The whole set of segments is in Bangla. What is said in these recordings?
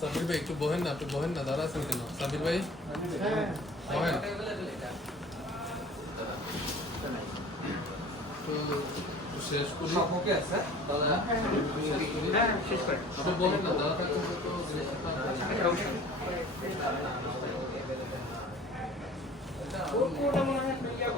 সাবির ভাই একটু বহেন না একটু বহেন না দাঁড়া আছেন কেন? সাবির ভাই? বহেন। শেষ করি। ওকে আছে হ্যাঁ শেষ করে একটু বহেন না দাঁড়া থাকতে তো জিনিসটা ওটা মনে হয় একটা ইয়া করছে ওই কি করে আপনার এই স্টাইল দিকে সেন্সর করছে ওই দিকে ওই দিকে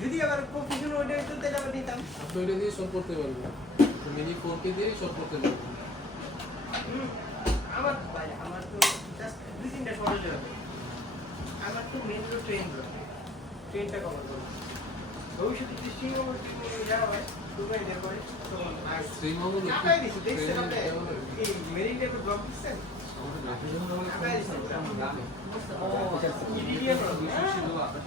যদি আবার প্রফেশন ওইটা হইতো তাহলে আবার নিতাম। আপনি ওইটা দিয়ে শট করতে পারবেন মিনি ফোর কে দিয়েই শট করতে পারবেন হুম, আমার ভাই আমার তো জাস্ট দুই তিনটা শর্ট যাবে। আমার তো মেন হলো ট্রেন ট্রেনটা কভার করব। ভবিষ্যতে যদি যাওয়া হয় দুবাই যাওয়া হয় তখন আর দেখছেন এই মেরিন একটা দিচ্ছেন? ও ইডিএম